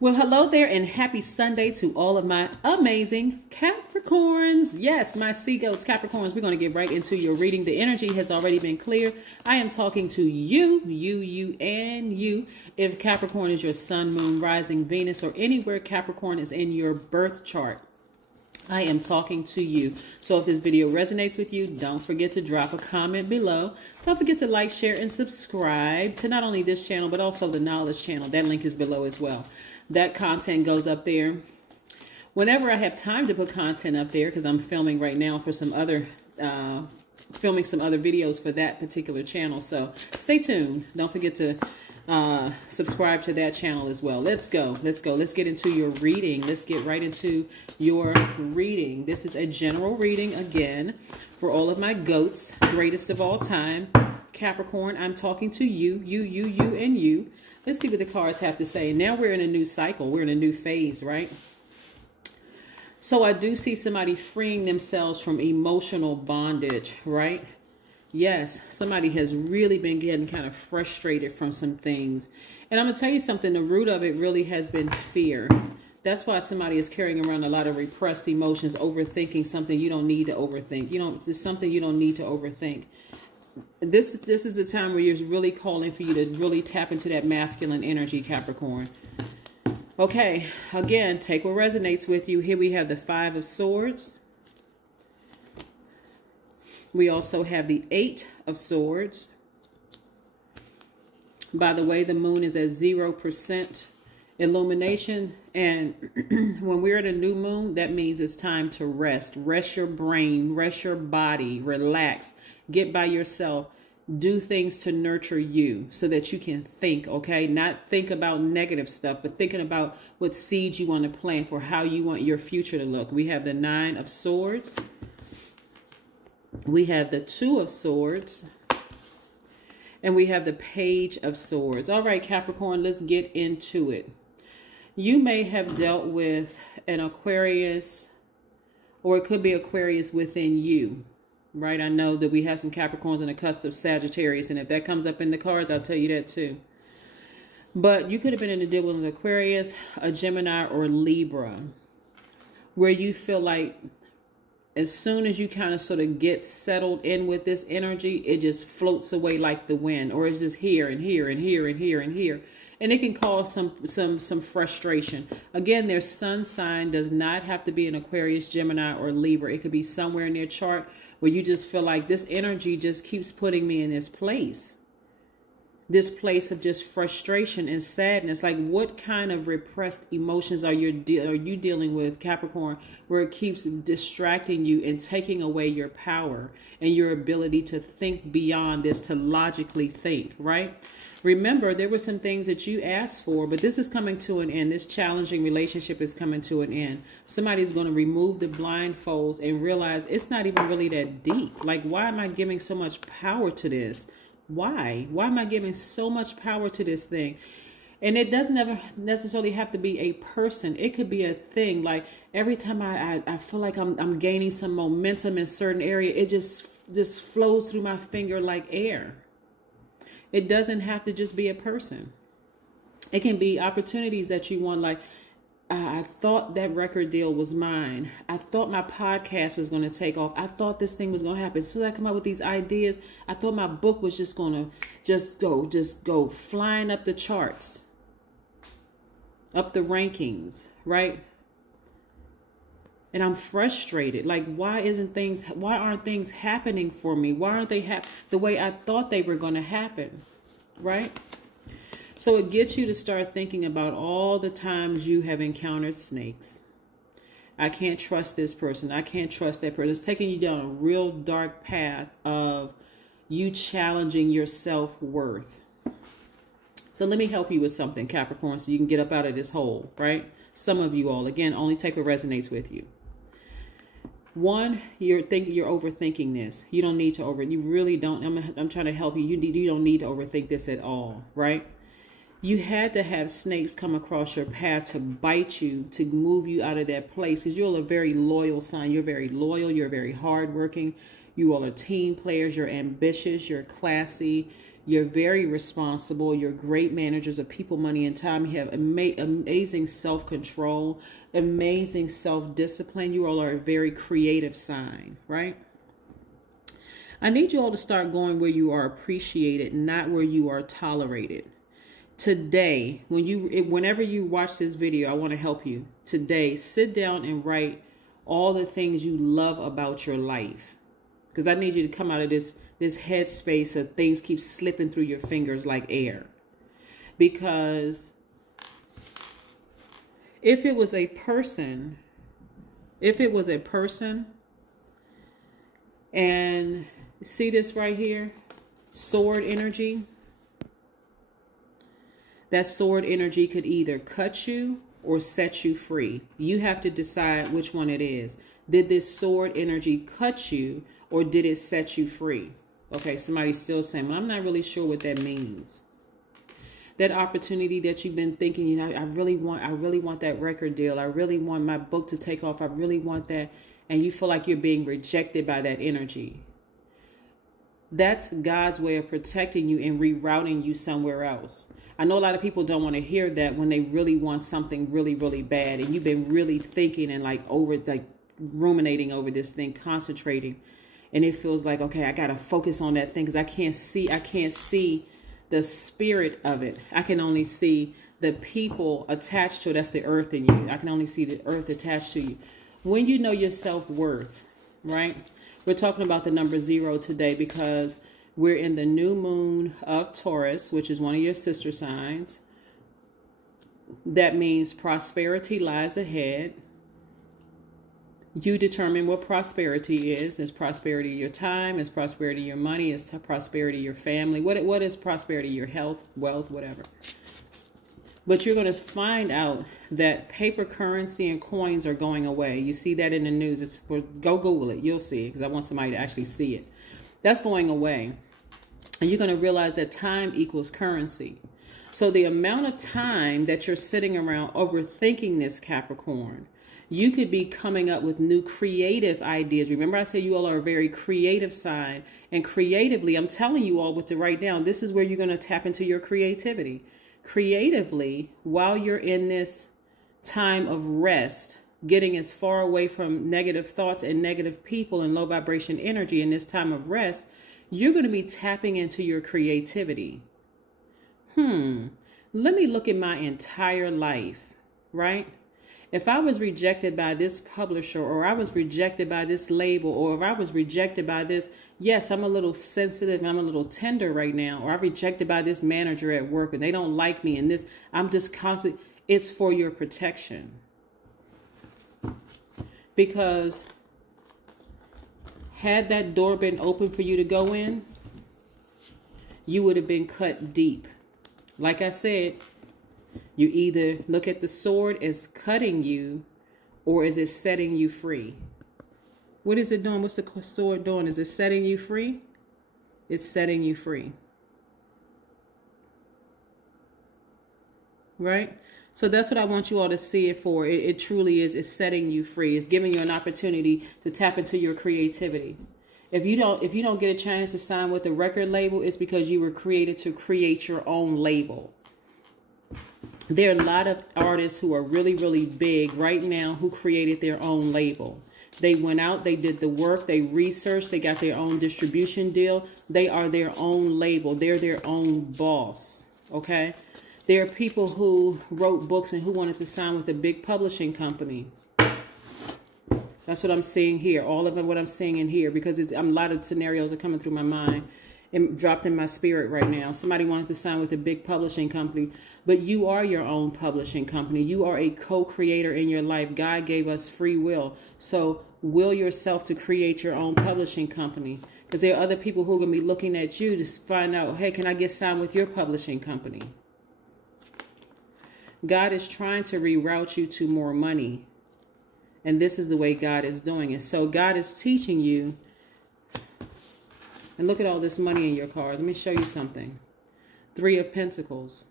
Well, hello there and happy Sunday to all of my amazing Capricorns. Yes, my sea goats, Capricorns, we're going to get right into your reading. The energy has already been clear. I am talking to you, and you. If Capricorn is your sun, moon, rising, Venus, or anywhere Capricorn is in your birth chart, I am talking to you. So if this video resonates with you, don't forget to drop a comment below. Don't forget to like, share, and subscribe to not only this channel, but also the Knowledge channel. That link is below as well. That content goes up there whenever I have time to put content up there, because I'm filming right now for some other, filming some other videos for that particular channel. So stay tuned. Don't forget to subscribe to that channel as well. Let's go. Let's get into your reading. Let's get right into your reading. This is a general reading again for all of my goats, greatest of all time. Capricorn, I'm talking to you, and you. Let's see what the cards have to say. Now we're in a new cycle. We're in a new phase, right? So I do see somebody freeing themselves from emotional bondage, right? Yes, somebody has really been getting kind of frustrated from some things. And I'm going to tell you something. The root of it really has been fear. That's why somebody is carrying around a lot of repressed emotions, overthinking something you don't need to overthink. It's something you don't need to overthink. This is the time where you're really calling for you to really tap into that masculine energy, Capricorn. Okay, again, take what resonates with you. Here we have the 5 of Swords. We also have the 8 of Swords. By the way, the moon is at 0% illumination. And when we're at a new moon, that means it's time to rest. Rest your brain, rest your body, relax, get by yourself. Do things to nurture you so that you can think, okay? Not think about negative stuff, but thinking about what seeds you want to plant for how you want your future to look. We have the 9 of Swords. We have the 2 of Swords. And we have the Page of Swords. All right, Capricorn, let's get into it. You may have dealt with an Aquarius, or it could be Aquarius within you, right? I know that we have some Capricorns and a cusp of Sagittarius, and if that comes up in the cards, I'll tell you that too. But you could have been in a deal with an Aquarius, a Gemini, or Libra, where you feel like as soon as you kind of sort of get settled in with this energy, it just floats away like the wind, or it's just here and here and here and here and here. And it can cause some frustration. Again, their sun sign does not have to be an Aquarius, Gemini, or Libra. It could be somewhere in their chart where you just feel like this energy just keeps putting me in this place of just frustration and sadness. Like, what kind of repressed emotions are you dealing with, Capricorn, where it keeps distracting you and taking away your power and your ability to think beyond this, to logically think, right? Remember, there were some things that you asked for, but this is coming to an end. This challenging relationship is coming to an end. Somebody's going to remove the blindfolds and realize it's not even really that deep. Like, why am I giving so much power to this? Why? Why am I giving so much power to this thing? And it doesn't ever necessarily have to be a person. It could be a thing. Like, every time I feel like I'm gaining some momentum in a certain area, it just flows through my finger like air. It doesn't have to just be a person. It can be opportunities that you want. Like, I thought that record deal was mine. I thought my podcast was going to take off. I thought this thing was going to happen. So I come up with these ideas. I thought my book was just going to just go flying up the charts, up the rankings, right? And I'm frustrated. Like, why aren't things happening for me? Why aren't they the way I thought they were going to happen, right? So it gets you to start thinking about all the times you have encountered snakes. I can't trust this person. I can't trust that person. It's taking you down a real dark path of you challenging your self-worth. So let me help you with something, Capricorn, so you can get up out of this hole, right? Some of you all, again, only take what resonates with you. One, you're overthinking this. You don't need to you really don't. I'm trying to help you. You don't need to overthink this at all, right? You had to have snakes come across your path to bite you, to move you out of that place, because you're a very loyal sign. You're very loyal. You're very hardworking. You all are team players. You're ambitious. You're classy. You're very responsible. You're great managers of people, money, and time. You have amazing self-control, amazing self-discipline. You all are a very creative sign, right? I need you all to start going where you are appreciated, not where you are tolerated. Today, whenever you watch this video, I want to help you. Today, sit down and write all the things you love about your life. Because I need you to come out of this headspace of things keep slipping through your fingers like air. Because if it was a person, and see this right here, sword energy, that sword energy could either cut you or set you free. You have to decide which one it is. Did this sword energy cut you or did it set you free? Okay, somebody's still saying, well, I'm not really sure what that means. That opportunity that you've been thinking, you know, I really want that record deal. I really want my book to take off. I really want that. And you feel like you're being rejected by that energy. That's God's way of protecting you and rerouting you somewhere else. I know a lot of people don't want to hear that when they really want something really, really bad. And you've been really thinking and ruminating over this thing, concentrating. And it feels like, okay, I got to focus on that thing because I can't see the spirit of it. I can only see the people attached to it. That's the earth in you. I can only see the earth attached to you. When you know your self-worth, right? We're talking about the number 0 today because we're in the new moon of Taurus, which is one of your sister signs. That means prosperity lies ahead. You determine what prosperity is. It's prosperity of your time. It's prosperity of your money. It's prosperity of your family. What is prosperity? Your health, wealth, whatever. But you're going to find out that paper currency and coins are going away. You see that in the news. Go Google it. You'll see it because I want somebody to actually see it. That's going away. And you're going to realize that time equals currency. So the amount of time that you're sitting around overthinking this, Capricorn, you could be coming up with new creative ideas. Remember, I said you all are a very creative sign. And creatively, I'm telling you all what to write down. This is where you're going to tap into your creativity. Creatively, while you're in this time of rest, getting as far away from negative thoughts and negative people and low vibration energy in this time of rest, you're going to be tapping into your creativity. Let me look at my entire life, right? If I was rejected by this publisher, or I was rejected by this label, or if I was rejected by this, yes, I'm a little sensitive, I'm a little tender right now, or I'm rejected by this manager at work and they don't like me and this, I'm just constantly, it's for your protection. Because had that door been open for you to go in, you would have been cut deep. Like I said, you either look at the sword as cutting you or is it setting you free? What is it doing? What's the sword doing? Is it setting you free? It's setting you free. Right? So that's what I want you all to see it for. It truly is. It's setting you free. It's giving you an opportunity to tap into your creativity. If you don't get a chance to sign with a record label, it's because you were created to create your own label. There are a lot of artists who are really, really big right now who created their own label. They went out, they did the work, they researched, they got their own distribution deal. They are their own label. They're their own boss, okay? There are people who wrote books and who wanted to sign with a big publishing company. That's what I'm seeing here. All of what I'm seeing in here, because a lot of scenarios are coming through my mind and dropped in my spirit right now. Somebody wanted to sign with a big publishing company, but you are your own publishing company. You are a co-creator in your life. God gave us free will. So will yourself to create your own publishing company, because there are other people who are going to be looking at you to find out, hey, can I get signed with your publishing company? God is trying to reroute you to more money. And this is the way God is doing it. So God is teaching you. And look at all this money in your cards. Let me show you something. 3 of Pentacles.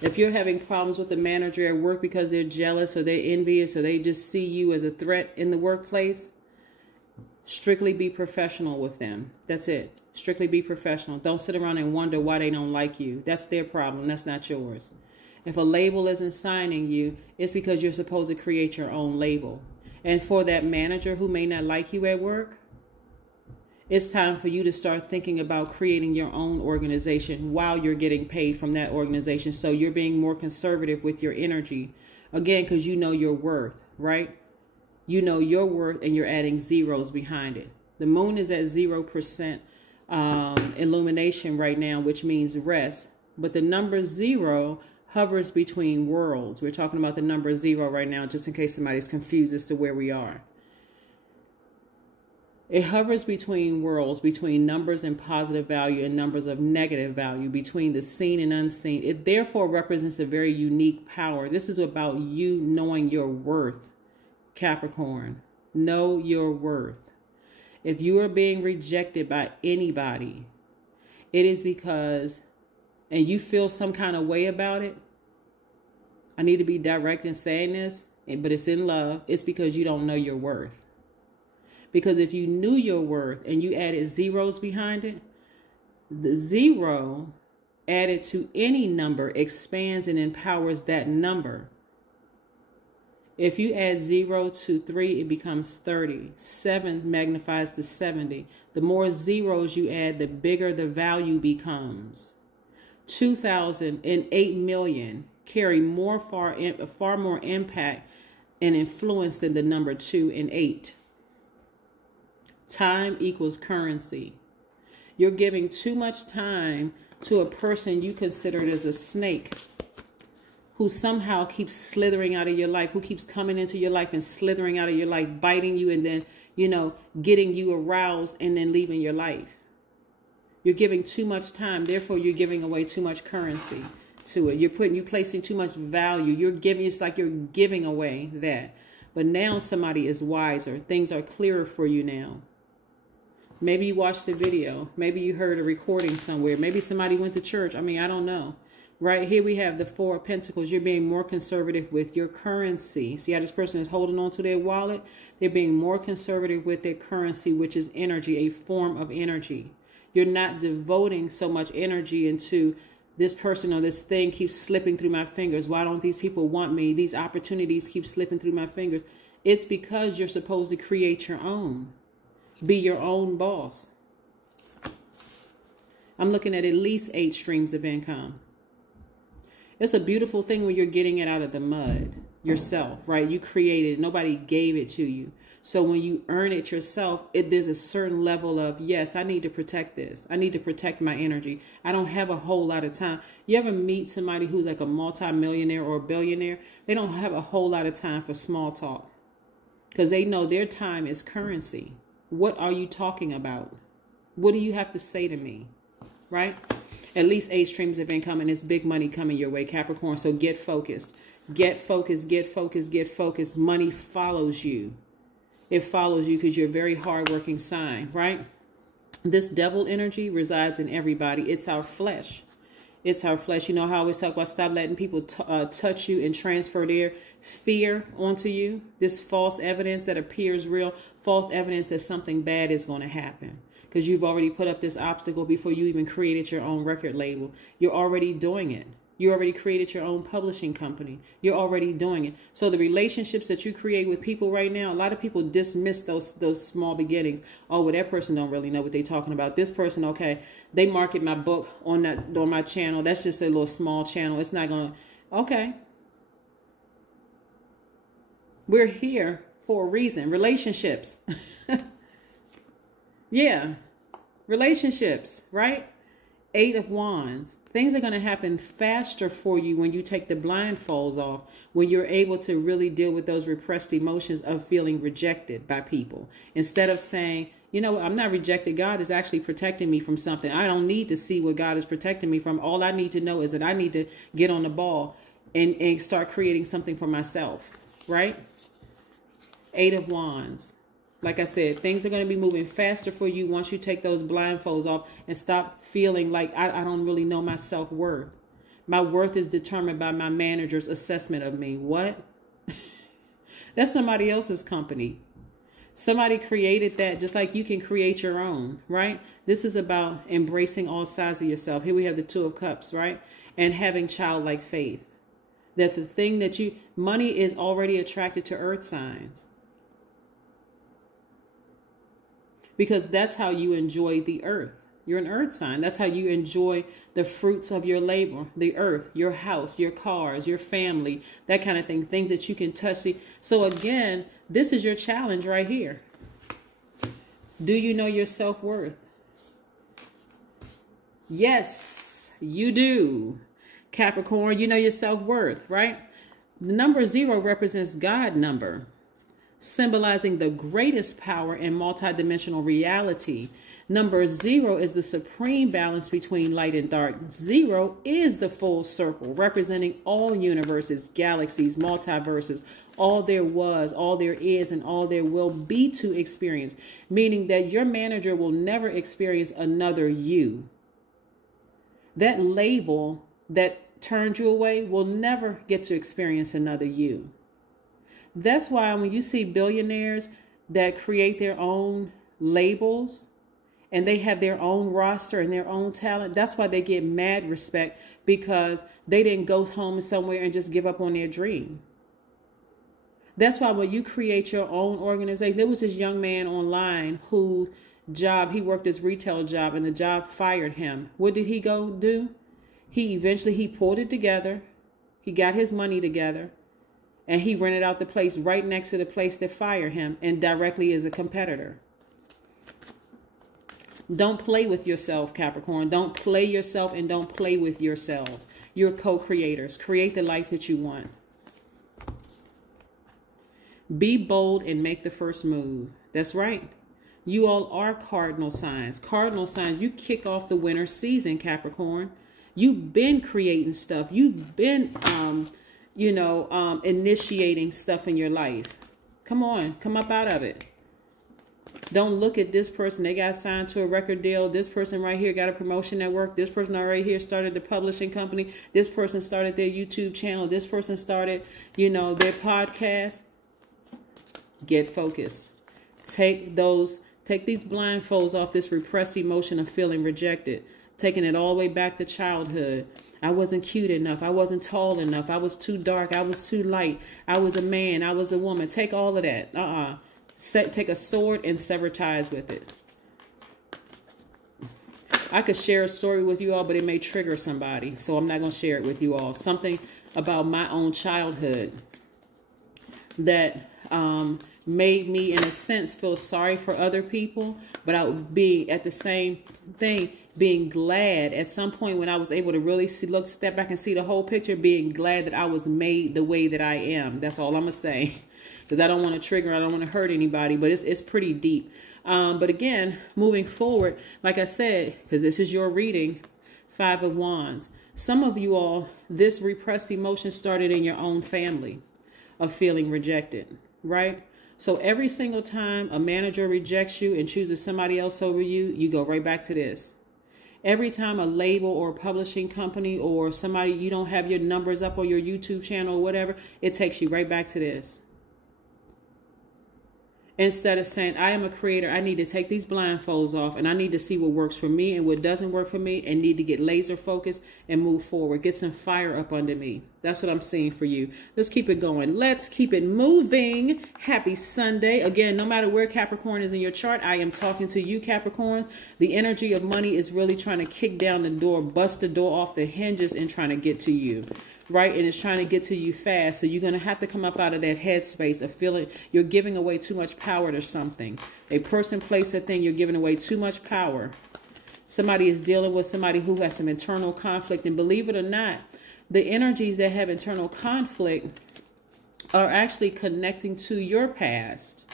If you're having problems with the manager at work because they're jealous or they're envious or they just see you as a threat in the workplace, strictly be professional with them. That's it. Strictly be professional. Don't sit around and wonder why they don't like you. That's their problem. That's not yours. If a label isn't signing you, it's because you're supposed to create your own label. And for that manager who may not like you at work, it's time for you to start thinking about creating your own organization while you're getting paid from that organization. So you're being more conservative with your energy. Again, because you know your worth, right? You know your worth and you're adding zeros behind it. The moon is at 0% illumination right now, which means rest. But the number 0 hovers between worlds. We're talking about the number 0 right now, just in case somebody's confused as to where we are. It hovers between worlds, between numbers and positive value and numbers of negative value, between the seen and unseen. It therefore represents a very unique power. This is about you knowing your worth, Capricorn. Know your worth. If you are being rejected by anybody, it is because, and you feel some kind of way about it, I need to be direct in saying this, but it's in love. It's because you don't know your worth. Because if you knew your worth and you added zeros behind it, the 0 added to any number expands and empowers that number. If you add 0 to 3, it becomes 30. 7 magnifies to 70. The more zeros you add, the bigger the value becomes. 2,000 and 8 million carry far more impact and influence than the number 2 and 8. Time equals currency. You're giving too much time to a person you considered as a snake who somehow keeps slithering out of your life, who keeps coming into your life and slithering out of your life, biting you and then, getting you aroused and then leaving your life. You're giving too much time. Therefore, you're giving away too much currency to it. You're placing too much value. It's like you're giving away that. But now somebody is wiser. Things are clearer for you now. Maybe you watched the video. Maybe you heard a recording somewhere. Maybe somebody went to church. I don't know. Right here we have the 4 of Pentacles. You're being more conservative with your currency. See how this person is holding on to their wallet? They're being more conservative with their currency, which is energy, a form of energy. You're not devoting so much energy into this person or this thing keeps slipping through my fingers. Why don't these people want me? These opportunities keep slipping through my fingers. It's because you're supposed to create your own. Be your own boss. I'm looking at least 8 streams of income. It's a beautiful thing when you're getting it out of the mud yourself, right? You created it. Nobody gave it to you. So when you earn it yourself, there's a certain level of, yes, I need to protect this. I need to protect my energy. I don't have a whole lot of time. You ever meet somebody who's like a multimillionaire or a billionaire? They don't have a whole lot of time for small talk because they know their time is currency. What are you talking about? What do you have to say to me? Right? At least 8 streams of income and it's big money coming your way, Capricorn. So get focused. Get focused, get focused, get focused. Money follows you. It follows you because you're a very hardworking sign, right? This devil energy resides in everybody. It's our flesh. It's our flesh. You know how I always talk about stop letting people touch you and transfer their fear onto you. This false evidence that appears real, false evidence that something bad is going to happen. Because you've already put up this obstacle before you even created your own record label. You're already doing it. You already created your own publishing company. You're already doing it. So the relationships that you create with people right now, a lot of people dismiss those small beginnings. Oh, well, that person don't really know what they're talking about. This person, okay, they market my book on my channel. That's just a little small channel. It's not going to, okay. We're here for a reason. Relationships. Yeah. Relationships, right? 8 of Wands. Things are going to happen faster for you when you take the blindfolds off, when you're able to really deal with those repressed emotions of feeling rejected by people. Instead of saying, you know, I'm not rejected. God is actually protecting me from something. I don't need to see what God is protecting me from. All I need to know is that I need to get on the ball and start creating something for myself, right? 8 of Wands. Like I said, things are going to be moving faster for you once you take those blindfolds off and stop feeling like I don't really know my self-worth. My worth is determined by my manager's assessment of me. What? That's somebody else's company. Somebody created that just like you can create your own, right? This is about embracing all sides of yourself. Here we have the Two of Cups, right? And having childlike faith. That the thing that money is already attracted to earth signs. Because that's how you enjoy the earth. You're an earth sign. That's how you enjoy the fruits of your labor, the earth, your house, your cars, your family, that kind of thing, things that you can touch. So again, this is your challenge right here. Do you know your self-worth? Yes, you do. Capricorn, you know your self-worth, right? The number 0 represents God number, symbolizing the greatest power in multidimensional reality. Number 0 is the supreme balance between light and dark. 0 is the full circle, representing all universes, galaxies, multiverses, all there was, all there is, and all there will be to experience. Meaning that your manager will never experience another you. That label that turned you away will never get to experience another you. That's why when you see billionaires that create their own labels, and they have their own roster and their own talent, that's why they get mad respect, because they didn't go home somewhere and just give up on their dream. That's why when you create your own organization, there was this young man online whose job, he worked his retail job and the job fired him. What did he go do? He pulled it together. He got his money together and he rented out the place right next to the place that fired him and directly is a competitor. Don't play with yourself, Capricorn. Don't play yourself and don't play with yourselves. You're co-creators. Create the life that you want. Be bold and make the first move. That's right. You all are cardinal signs. Cardinal signs, you kick off the winter season, Capricorn. You've been creating stuff. You've been, initiating stuff in your life. Come on, come up out of it. Don't look at this person. They got signed to a record deal. This person right here got a promotion at work. This person right here started the publishing company. This person started their YouTube channel. This person started, their podcast. Get focused. Take these blindfolds off this repressed emotion of feeling rejected. Taking it all the way back to childhood. I wasn't cute enough. I wasn't tall enough. I was too dark. I was too light. I was a man. I was a woman. Take all of that. Take a sword and sever ties with it. I could share a story with you all, but it may trigger somebody. So I'm not going to share it with you all. Something about my own childhood that made me, in a sense, feel sorry for other people. But I would be at the same thing, being glad at some point when I was able to really step back and see the whole picture, being glad that I was made the way that I am. That's all I'm going to say. Because I don't want to trigger, I don't want to hurt anybody, but it's pretty deep. But again, moving forward, like I said, because this is your reading, 5 of Wands. Some of you all, this repressed emotion started in your own family of feeling rejected, right? So every single time a manager rejects you and chooses somebody else over you, you go right back to this. Every time a label or a publishing company or somebody, you don't have your numbers up on your YouTube channel or whatever, it takes you right back to this. Instead of saying, I am a creator, I need to take these blindfolds off and I need to see what works for me and what doesn't work for me and need to get laser focused and move forward. Get some fire up under me. That's what I'm seeing for you. Let's keep it going. Let's keep it moving. Happy Sunday. Again, no matter where Capricorn is in your chart, I am talking to you, Capricorn. The energy of money is really trying to kick down the door, bust the door off the hinges and trying to get to you. Right? And it's trying to get to you fast. So you're going to have to come up out of that headspace of feeling you're giving away too much power to something. A person, place, a thing, you're giving away too much power. Somebody is dealing with somebody who has some internal conflict. And believe it or not, the energies that have internal conflict are actually connecting to your past.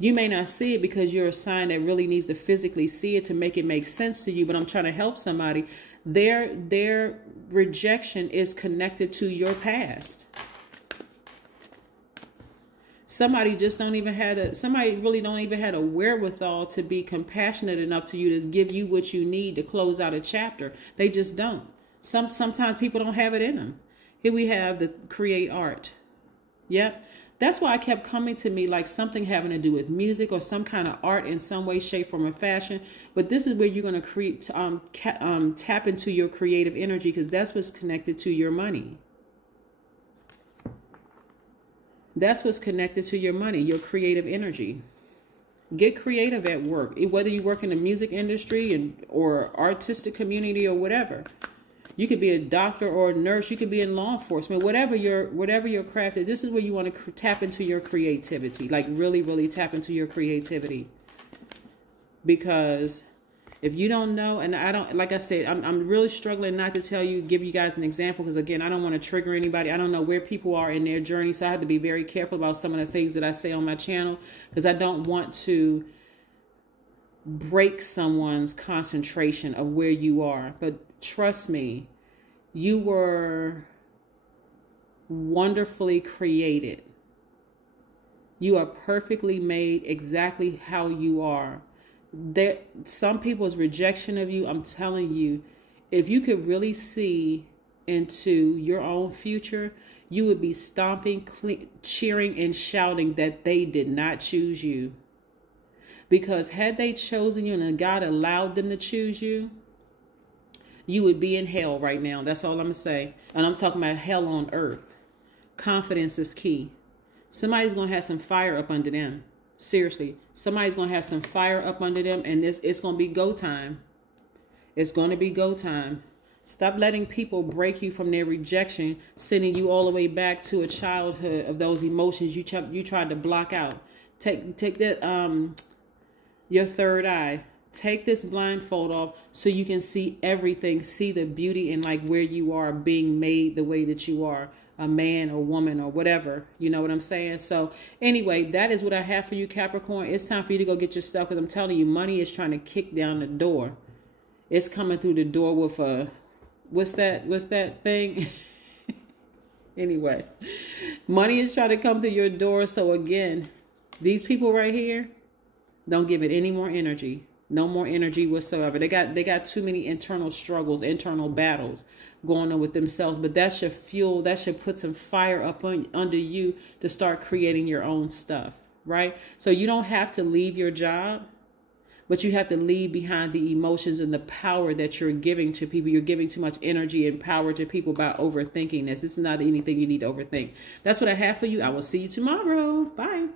You may not see it because you're a sign that really needs to physically see it to make it make sense to you. But I'm trying to help somebody. Their rejection is connected to your past. Somebody really don't even have a wherewithal to be compassionate enough to you to give you what you need to close out a chapter. They just don't. Sometimes people don't have it in them. Here we have the create art. Yep. That's why I kept coming to me like something having to do with music or some kind of art in some way, shape, form, or fashion. But this is where you're going to create, tap into your creative energy, because that's what's connected to your money. That's what's connected to your money, your creative energy. Get creative at work, whether you work in the music industry or artistic community or whatever. You could be a doctor or a nurse. You could be in law enforcement. Whatever your craft is, this is where you want to tap into your creativity. Like really, really tap into your creativity. Because if you don't know, and I don't, like I said, I'm really struggling not to give you guys an example, because again, I don't want to trigger anybody. I don't know where people are in their journey, so I have to be very careful about some of the things that I say on my channel, because I don't want to break someone's concentration of where you are. But trust me, you were wonderfully created. You are perfectly made exactly how you are. Some people's rejection of you, I'm telling you, if you could really see into your own future, you would be stomping, cheering, and shouting that they did not choose you. Because had they chosen you and God allowed them to choose you, you would be in hell right now. That's all I'm going to say. And I'm talking about hell on earth. Confidence is key. Somebody's going to have some fire up under them. Seriously. Somebody's going to have some fire up under them, and it's going to be go time. It's going to be go time. Stop letting people break you from their rejection, sending you all the way back to a childhood of those emotions you tried to block out. Take that your third eye. Take this blindfold off so you can see everything, see the beauty in like where you are being made the way that you are, a man or woman or whatever. You know what I'm saying? So anyway, that is what I have for you, Capricorn. It's time for you to go get your stuff, because I'm telling you, money is trying to kick down the door. It's coming through the door with a, what's that thing? Anyway, money is trying to come through your door. So again, these people right here, don't give it any more energy. No more energy whatsoever. They got too many internal struggles, internal battles going on with themselves. But that should fuel, that should put some fire up under you to start creating your own stuff, right? So you don't have to leave your job, but you have to leave behind the emotions and the power that you're giving to people. You're giving too much energy and power to people by overthinking this. This is not anything you need to overthink. That's what I have for you. I will see you tomorrow. Bye.